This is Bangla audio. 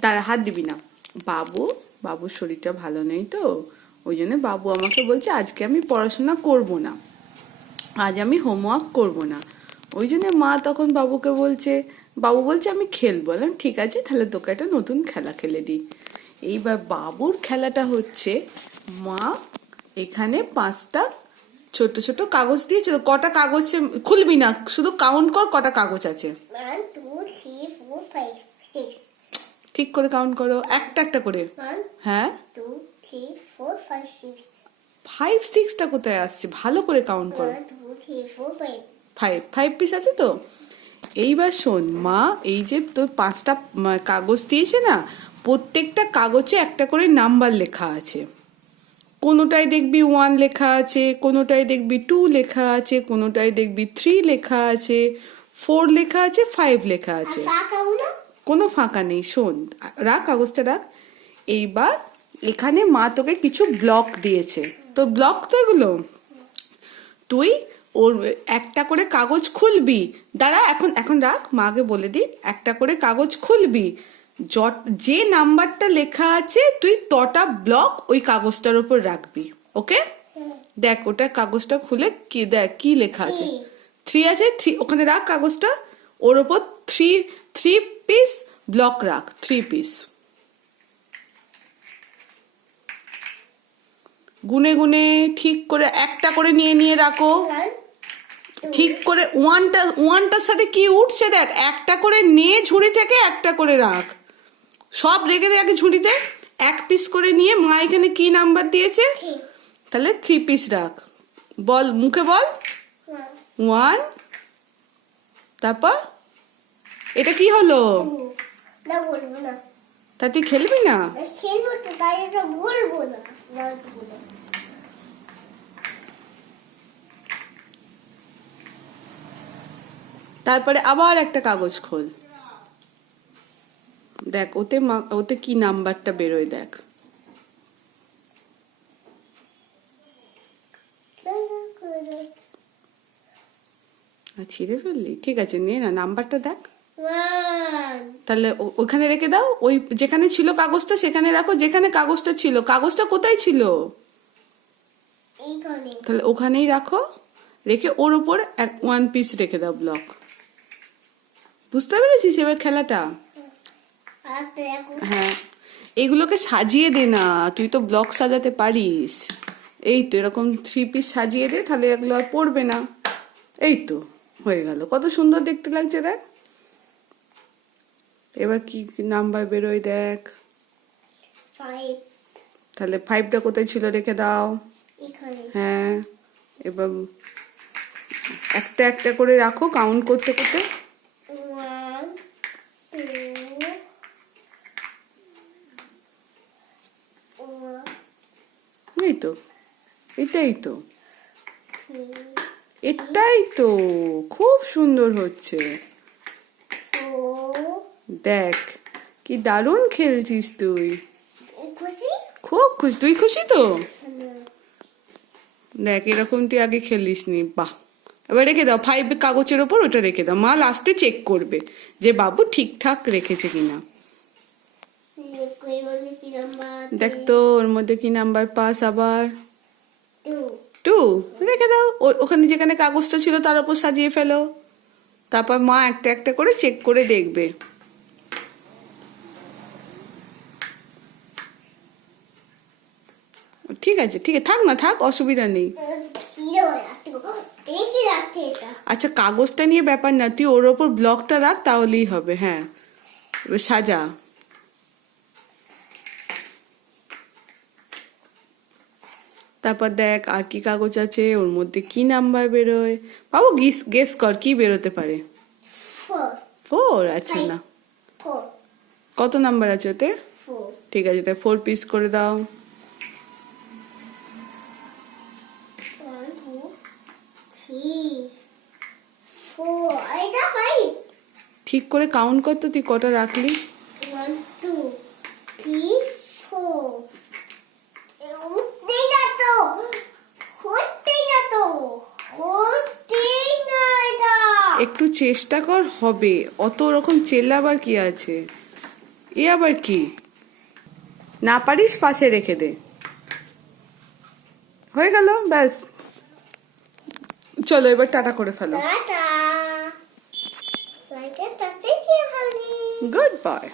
তার হাত দিবি না। বাবু, বাবুর শরীরটা ভালো নেই তো, ওই জন্য বাবু আমাকে বলছে, আজকে আমি পড়াশোনা করব না। আজ আমি হোমওয়ার্ক করব না। ওই জন্য মা তখন বাবুকে বলছে, বাবু বলছে আমি খেলব। বললাম, ঠিক আছে, তাহলে তোকে একটা নতুন খেলা খেলে দিই। এইবার বাবুর খেলাটা হচ্ছে, মা এখানে পাঁচটা ছোট ছোট কাগজ দিয়েছে তো কটা কাগজ খুলবি না শুধু কাউন্ট কর কটা কাগজ আছে। ঠিক করে কাউন্ট করো একটা একটা করে। হ্যাঁ? ফাইভ সিক্স ফাইভ সিক্সটা কোথায় আসছে? ভালো করে কাউন্ট করো। ফাইভ ফাইভ পিস আছে তো? এইবার শোন মা এই যে তোর পাঁচটা কাগজ দিয়েছে না প্রত্যেকটা কাগজে একটা করে নাম্বার লেখা আছে। কোনোটায় দেখবি ওয়ান লেখা আছে কোনোটায় দেখবি টু লেখা আছে কোনোটায় দেখবি থ্রি লেখা আছে ফোর লেখা আছে ফাইভ লেখা আছে। কোনো? ফাঁকা নেই শোন রাখ কাগজটা রাখ। এইবার এখানে মা তোকে কিছু ব্লক দিয়েছে। তো ব্লক তো এগুলো? তুই ওর একটা করে কাগজ খুলবি। দাঁড়া এখন এখন রাখ মাকে বলে দিই একটা করে কাগজ খুলবি। জট যে নাম্বারটা লেখা আছে তুই তটা ব্লক ওই কাগজটার উপর রাখবি ওকে দেখ ওটা কাগজটা খুলে কি দেখ কি লেখা আছে? থ্রি আছে থ্রি ওখানে রাখ কাগজটা ওর ওপর থ্রি থ্রি পিস ব্লক রাখ থ্রি পিস গুনে গুনে ঠিক করে একটা করে নিয়ে নিয়ে রাখো। ঠিক করে ওয়ানটা ওয়ানটার সাথে কি উঠছে দেখ একটা করে নিয়ে ঝুড়ি থেকে একটা করে রাখ। সব রেখে দে আগে ঝুড়িতে। এক পিস করে নিয়ে মা এখানে কি নাম্বার দিয়েছে? তাহলে থ্রি পিস রাখ। বল মুখে বল। ওয়ান তারপর? এটা কি হলো? তা তুই খেলবি না। তারপরে আবার একটা কাগজ খোল। দেখ ওতে মা- ওতে কি নাম্বারটা বেরোয় দেখ। ছিঁড়ে ফেললি? ঠিক আছে নিয়ে না নাম্বারটা দেখ। তাহলে ওখানে রেখে দাও ওই যেখানে ছিল কাগজটা সেখানে রাখো যেখানে কাগজটা ছিল। কাগজটা কোথায় ছিল? তাহলে ওখানেই রাখো রেখে ওর ওপর এক ওয়ান পিস রেখে দাও ব্লক বুঝতে পেরেছিস এবার খেলাটা? হ্যাঁ। এগুলোকে সাজিয়ে দে না তুই তো ব্লক সাজাতে পারিস। এই তো এরকম থ্রি পিস সাজিয়ে দে তাহলে এগুলো আর পড়বে না। এই তো হয়ে গেল। কত সুন্দর দেখতে লাগছে দেখ। এবার কি নাম্বার বেরোয় দেখ। তাহলে ফাইভটা কোথায় ছিল রেখে দাও। হ্যাঁ এবার একটা একটা করে রাখো কাউন্ট করতে করতে ওয়ান টু এই তো এটাই তো। এটাই তো। খুব সুন্দর হচ্ছে। দেখ কি দারুণ খেলছিস তুই। খুব খুশি। তুই খুশি তো? দেখ এরকম তুই আগে খেলিস নি বাহ। এবার রেখে দাও ফাইভ কাগজের ওপর ওটা রেখে দাও। মা লাস্টে চেক করবে যে বাবু ঠিকঠাক রেখেছে কিনা লিকুইড বলবি কি নাম্বার দেখ তো ওর মধ্যে কি নাম্বার পাস আবার? টু রেখে দাও। ও- ওখানে যেখানে কাগজটা ছিল তার উপর সাজিয়ে ফেলো। তারপর মা একটা একটা করে চেক করে দেখবে। ঠিক আছে ঠিক আছে থাক না থাক অসুবিধা নেই। আচ্ছা কাগজটা নিয়ে ব্যাপার না তুই ওর ওপর ব্লকটা রাখ তাহলেই হবে হ্যাঁ। এবার সাজা। তারপর দেখ আর কি কাগজ আছে ওর মধ্যে কি নাম্বার বেরোয়? বাবু গিস গেস কর কি বেরোতে পারে? ফোর আছে না। কত নাম্বার আছে ওতে? ঠিক আছে তাই ফোর পিস করে দাও। ঠিক করে কাউন্ট কর তো তুই কটা রাখলি ওয়ান টু থ্রি ফোর উঠতেই না তো হতেই না তো হতেই না এটা একটু চেষ্টা কর হবে। অত ওরকম চেল্লাবার কি আছে? এ আবার কি? না পারিস পাশে রেখে দে। হয়ে গেল ব্যাস। চলো এবার টাটা করে ফেলো। Good bye